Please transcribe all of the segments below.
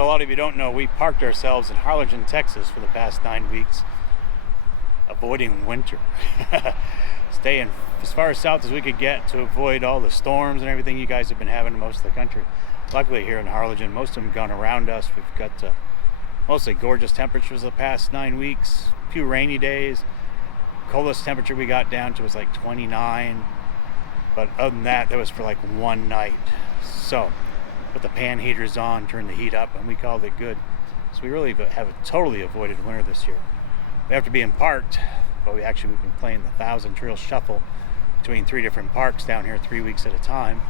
So a lot of you don't know, we parked ourselves in Harlingen, Texas for the past 9 weeks, avoiding winter. Staying as far south as we could get to avoid all the storms and everything you guys have been having in most of the country. Luckily here in Harlingen, most of them have gone around us. We've got mostly gorgeous temperatures the past 9 weeks, a few rainy days. Coldest temperature we got down to was like 29, but other than that, that was for like one night. So put the pan heaters on, turn the heat up, and we called it good. So we really have totally avoided winter this year. We have to be in parked, but we've been playing the 1,000 Trail Shuffle between 3 different parks down here 3 weeks at a time,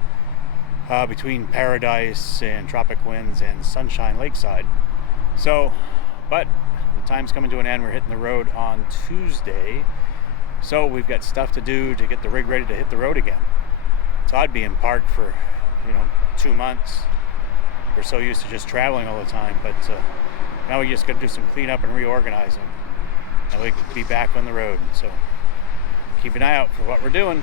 between Paradise and Tropic Winds and Sunshine Lakeside. So, but the time's coming to an end. We're hitting the road on Tuesday, so we've got stuff to do to get the rig ready to hit the road again. So I'd be in park for 2 months. We're so used to just traveling all the time, but now we just got to do some cleanup and reorganizing, and we could be back on the road. So keep an eye out for what we're doing.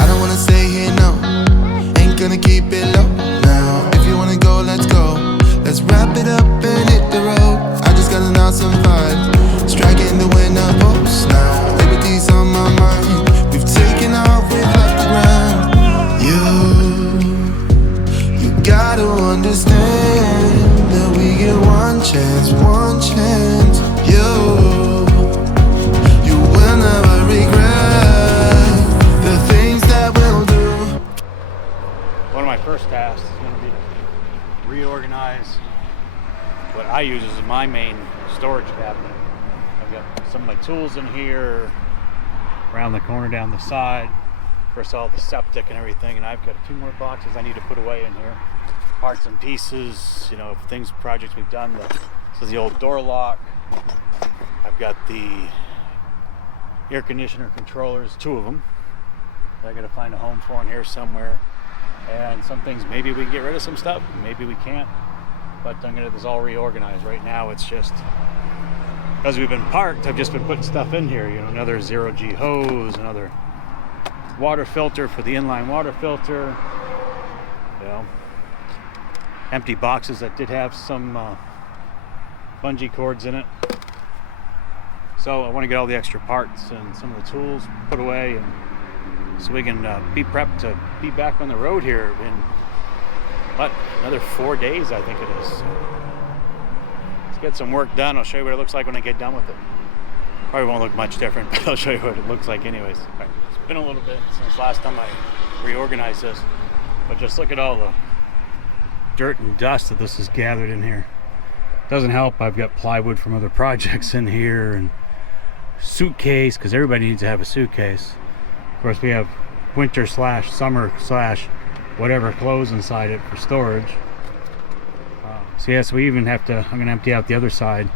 I don't wanna stay here, no. Ain't gonna keep it low now. If you wanna go, let's go. Let's wrap it up and hit the road. I just got an awesome vibe, striking the winner post now. Liberty's on my mind. We've taken off, we've left the ground. You gotta understand that we get one chance, one chance. You will never regret the things that we'll do. One of my first tasks is going to be to reorganize what I use as my main storage cabinet. I've got some of my tools in here, around the corner, down the side. Of course, all the septic and everything, and I've got a few more boxes I need to put away in here. Parts and pieces, things, projects we've done. This is the old door lock. I've got the air conditioner controllers, 2 of them. I got to find a home for in here somewhere. And some things, maybe we can get rid of some stuff, maybe we can't. But I'm gonna get this all reorganized. Right now, it's just because we've been parked. I've just been putting stuff in here. Another 0G hose, another water filter for the inline water filter. Empty boxes that did have some bungee cords in it. So I want to get all the extra parts and some of the tools put away, and so we can be prepped to be back on the road here in another 4 days, I think it is. So let's get some work done. I'll show you what it looks like when I get done with it. Probably won't look much different, but I'll show you what it looks like anyways. Right. It's been a little bit since last time I reorganized this, but just look at all the dirt and dust that this has gathered in here. Doesn't help, I've got plywood from other projects in here, and suitcase, because everybody needs to have a suitcase. Of course, we have winter / summer / whatever clothes inside it for storage. So we even have to, I'm going to empty out the other side,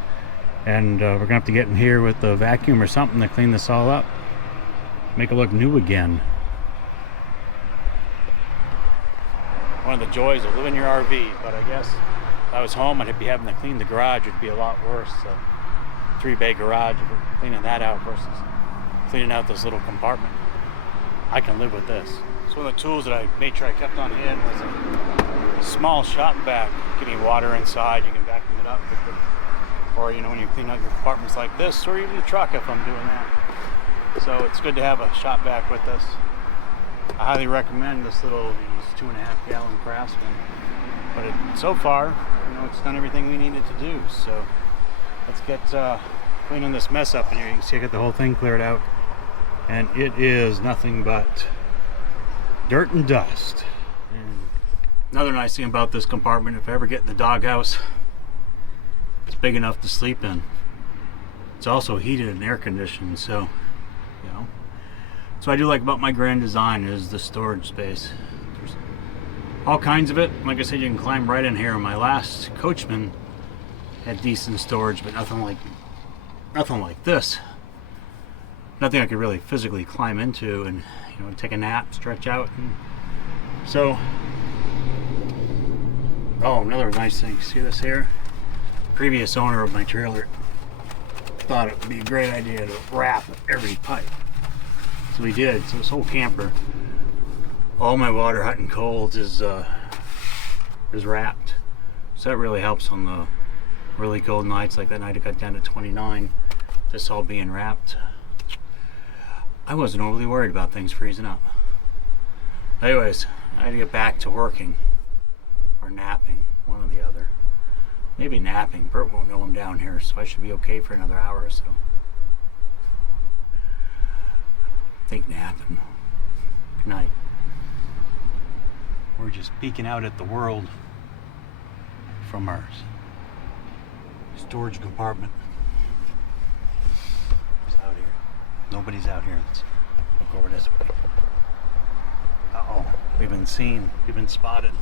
and we're going to have to get in here with the vacuum or something to clean this all up, make it look new again. One of the joys of living in your RV, but I guess if I was home, I'd be having to clean the garage. It'd be a lot worse. 3-bay garage, cleaning that out versus cleaning out this little compartment. I can live with this. So one of the tools that I made sure I kept on hand was a small shop vac. Getting water inside, you can vacuum it up. Or when you clean out your compartments like this, or even the truck if I'm doing that. So it's good to have a shop vac with this. I highly recommend this little 2.5 gallon Craftsman. But so far, it's done everything we needed to do. So let's get cleaning this mess up in here. You can see I got the whole thing cleared out, and it is nothing but dirt and dust. And another nice thing about this compartment, if I ever get in the doghouse, it's big enough to sleep in. It's also heated and air conditioned, so So what I do like about my Grand Design is the storage space. There's all kinds of it. Like I said, you can climb right in here. My last Coachman had decent storage, but nothing like this. Nothing I could really physically climb into and take a nap, stretch out. So, another nice thing. See this here? Previous owner of my trailer thought it would be a great idea to wrap every pipe. So we did. So this whole camper, all my water, hot and cold, is wrapped. So that really helps on the really cold nights, like that night it got down to 29. This all being wrapped, I wasn't overly worried about things freezing up. Anyways, I had to get back to working or napping, one or the other. Maybe napping. Bert won't know I'm down here, so I should be okay for another hour or so. I think napping. Good night. We're just peeking out at the world from our storage compartment. It's out here. Nobody's out here. Let's look over this way. Uh-oh. We've been seen. We've been spotted.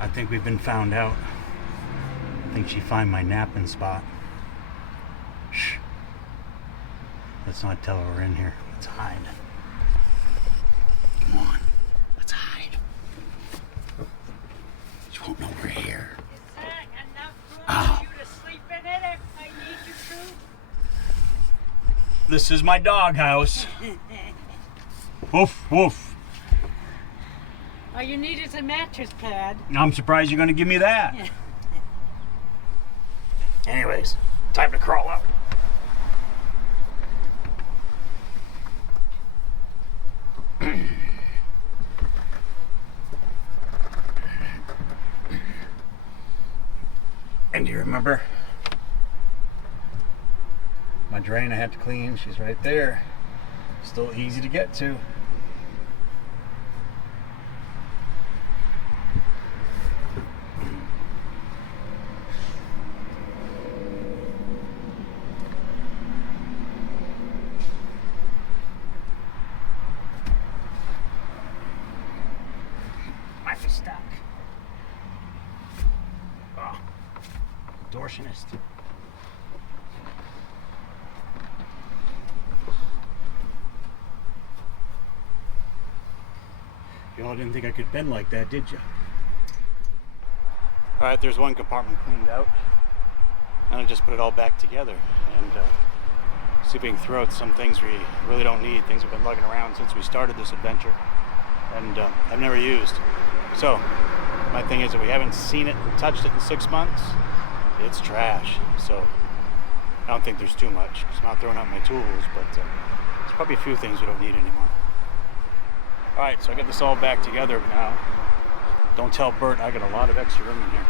I think we've been found out. I think she found my napping spot. Shh. Let's not tell her we're in here. Let's hide. Come on. Let's hide. She won't know we're here. Is that enough room for you to sleep in it if I need you to? This is my doghouse. Woof, woof. All you need is a mattress pad. I'm surprised you're going to give me that. Anyways, time to crawl out. And do you remember my drain I had to clean? She's right there. Still easy to get to. Might be stuck. Oh, contortionist. Y'all didn't think I could bend like that, did you? Alright, there's one compartment cleaned out. And I just put it all back together. And see if we can throw out some things we really don't need. Things we've been lugging around since we started this adventure. And I've never used. So, my thing is that we haven't seen it and touched it in 6 months. It's trash. So, I don't think there's too much. I'm not throwing out my tools, but there's probably a few things we don't need anymore. Alright, so I got this all back together now. Don't tell Bert I got a lot of extra room in here.